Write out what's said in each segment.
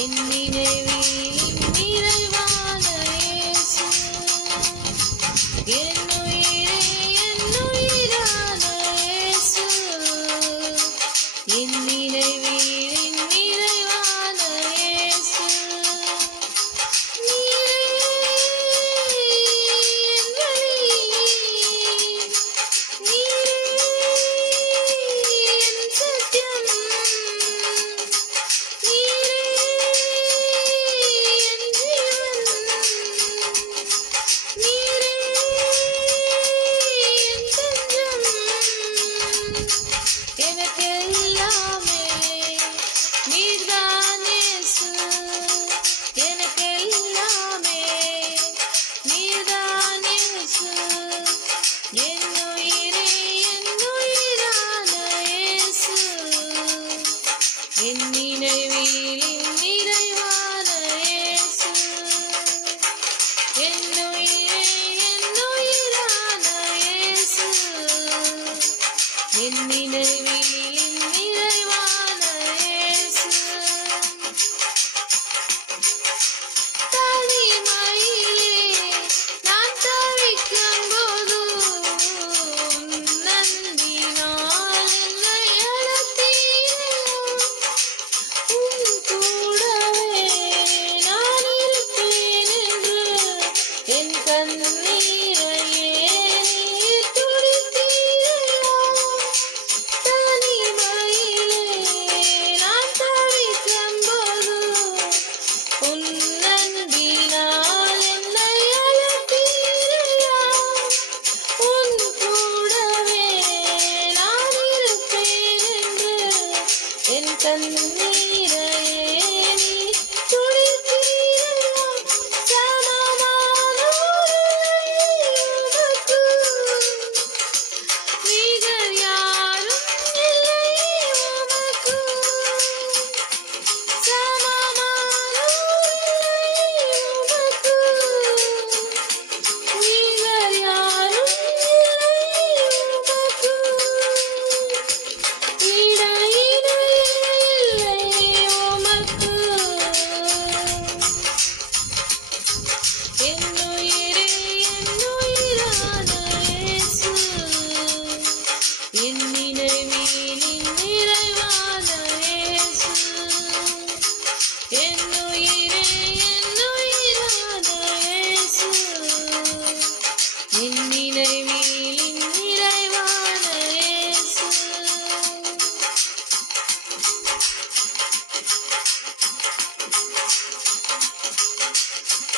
என் நினைவில் நிறைவான இயேசு, என் உயிரே என் உயிரான இயேசு, என் நினைவில் நிறைவான இயேசு, நீரே என் வழி, நீரே என் சத்தியம், எனக்கெல்லாமே நீர்தான் இயேசு, எனக்கெல்லாமே நீர்தான் இயேசு, என் உயிரே என் உயிரான இயேசு, என் நினைவில் நிறைவான இயேசு, என் உயிரே என் உயிரான இயேசு, என் நினைவில் நிறைவான இயேசு. தனிமையிலே நான் தவிக்கும் போது உன் அன்பினால் என்னை அழைத்தீரே, உன் கூடவே நான் இருப்பேன் என்று என் கண்ணீரையே நீர் துடைத்தீரையா. தனிமையிலே நான் தவிக்கும் போது உன் அன்பினால் என்னை அழைத்தீரையா, உன் கூடவே நான் இருப்பேன் என்று என் கண்ணீரையே நீர் துடைத்தீரையா. சமாதானமில்லை உமக்கு, நிகர் யாரும் இல்லை உமக்கு, சமாதானமில்லை உமக்கு, நிகர் யாரும் இல்லை உமக்கு, இடையிலே இல்லை உமக்கு, என் உயிரே என் உயிரான இயேசு, என் நினைவில் நிறைவான இயேசு, என் உயிரே என் உயிரான இயேசு, என் நினைவில் நிறைவான இயேசு.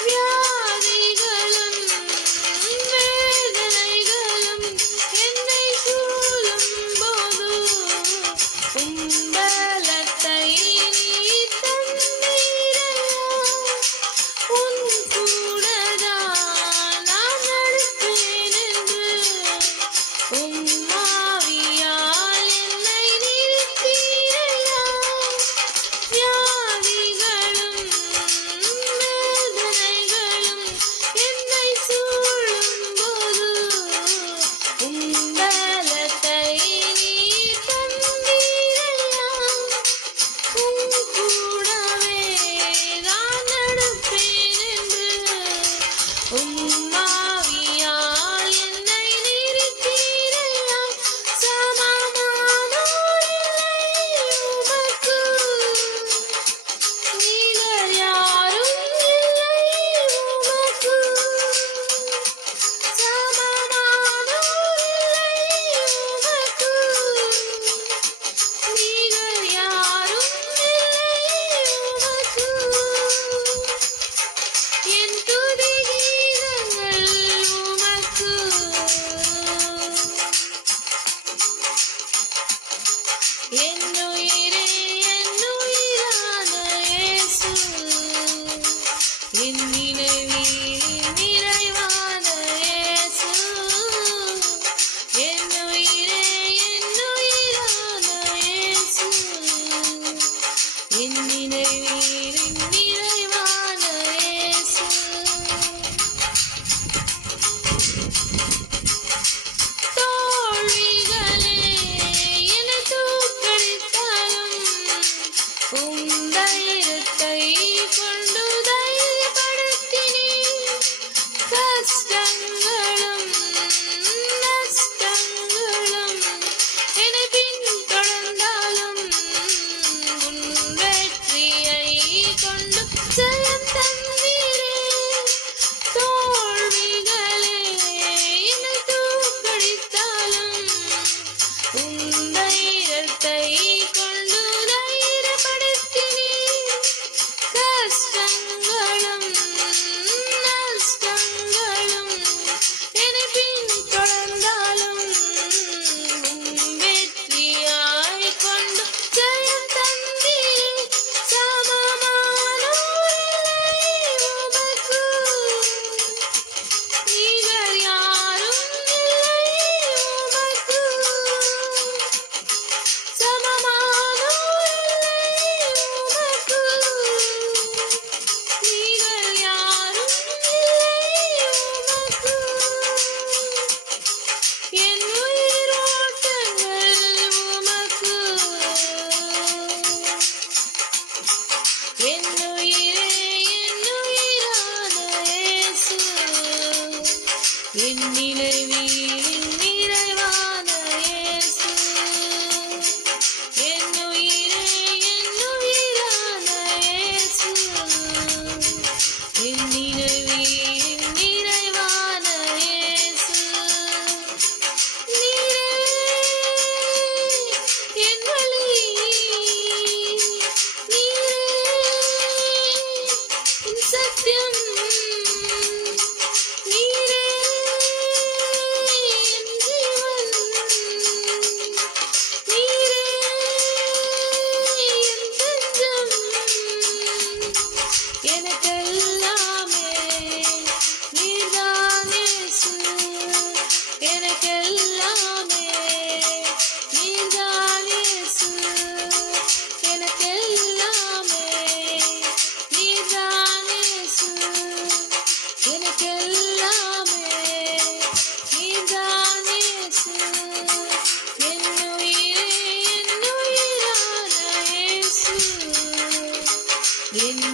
வியாதிகளும் வேதனைகளும் என்னை சூழும் போது உம் பலத்தை நீர் தந்தீரையா, உன் கூடதான் நான் நடப்பேன் என்று உம் ஆவியால் என்னை நிறுத்தீரையா. வியாதிகளும் வேதனைகளும் என்னை சூழும் போது உம் பலத்தை நீர் தந்தீரையா, உம் கூடவே நான் நடப்பேன் என்று உம் ஆவியால் என்னை நிறுத்தீரையா. சமாதானமில்லை உமக்கு, நிகர் யாரும் இல்லை உமக்கு, சமாதானமில்லை உமக்கு, நிகர் யாரும் இல்லை உமக்கு, என் துதி கீதங்கள் உமக்கு, என் உயிரே என் உயிரான இயேசு, என் நினைவில் நிறைவான இயேசு, என் உயிரே என் உயிரான இயேசு, என் நினைவில் நிறைவான இயேசு. தோல்விகளே என்னை தூக்கடித்தாலும் தைரியத்தை கொண்டு தைரியப்படுத்தினீர். கஷ்டங்களும் நஷ்டங்களும் என்னை பின்தொடர்ந்தாலும் உன் வெற்றியை கொண்டு ஜெயம் தந்தீரே. தோல்விகளே என்னை தூக்கடித்தாலும் உன் தைரியத்தை கொண்டு தைரியப்படுத்தினீர். கஷ்டங்களும் நஷ்டங்களும் என்னை பின்தொடர்ந்தாலும் உன் வெற்றியாய் கொண்டு ஜெயம் தந்தீரே. சமமானோரில்லை உமக்கு, நிகர் யாரும் இல்லை உமக்கு. சமமானோரில்லை உமக்கு, நிகர் யாரும் இல்லை உமக்கு. என் உயிரோட்டங்கள் உமக்கு. என் உயிரே என் உயிரான இயேசு, என் நினைவின் நிறைவான இயேசு. என் உயிரே என் உயிரான இயேசு, என் நினைவின் நிறைவான இயேசு. நீரே என் வழி, நீரே என் சத்தியம், நீரே என் ஜீவன், நீரே என் தஞ்சம். எனக்கெல்லாமே நீர்தான் இயேசு. எனக்கெல்லாமே நீர்தான் இயேசு. எனக்கெல்லாமே நீர்தான் இயேசு. எனக்கெல்லாமே நீர்தான் இயேசு. என் உயிரே என் உயிரான இயேசு, என்